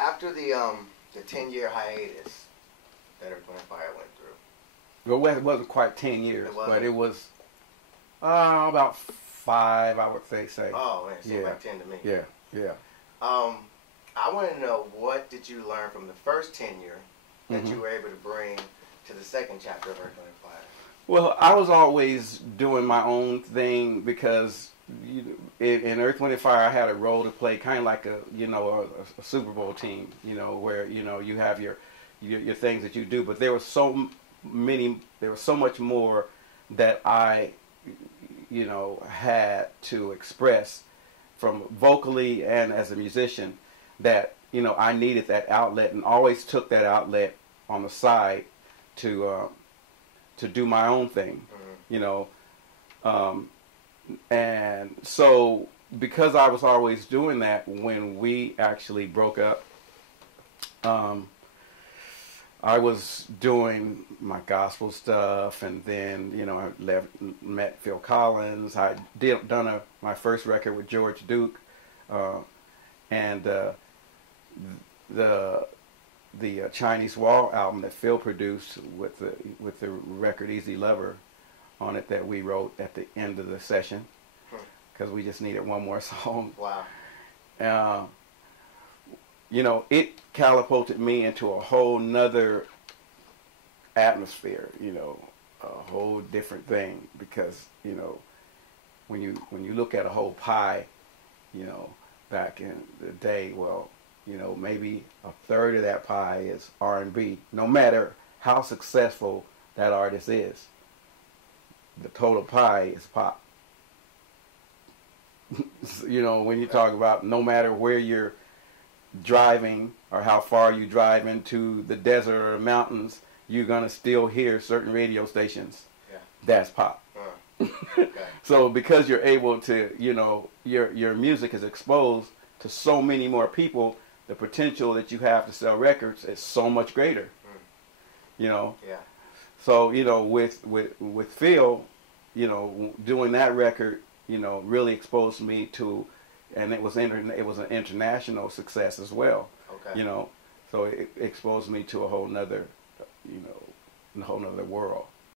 After the 10-year hiatus that Earth, Wind & Fire went through. Well, it wasn't quite 10 years, but it was about 5, I would say. Oh, man, it seemed like 10 to me. Yeah, yeah. I want to know, what did you learn from the first tenure that you were able to bring to the second chapter of Earth, Wind & Fire? Well, I was always doing my own thing because in Earth, Wind & Fire, I had a role to play, kind of like a Super Bowl team, where you have your things that you do, but there was so much more that I had to express from vocally and as a musician, that I needed that outlet, and always took that outlet on the side to do my own thing, and so because I was always doing that, when we actually broke up, I was doing my gospel stuff, and then I met Phil Collins. I done my first record with George Duke, and the Chinese Wall album that Phil produced with the record Easy Lover on it, that we wrote at the end of the session because we just needed one more song. Wow. It catapulted me into a whole nother atmosphere, a whole different thing, because when you look at a whole pie, back in the day, well, maybe a third of that pie is R&B, no matter how successful that artist is. The total pie is pop. When you talk about, no matter where you're driving or how far you drive into the desert or mountains, you're going to still hear certain radio stations. Yeah. That's pop. Okay. So because you're able to, your music is exposed to so many more people, the potential that you have to sell records is so much greater. Yeah. So, with Phil, doing that record, really exposed me to, and it was an international success as well. Okay. So it exposed me to a whole nother, world.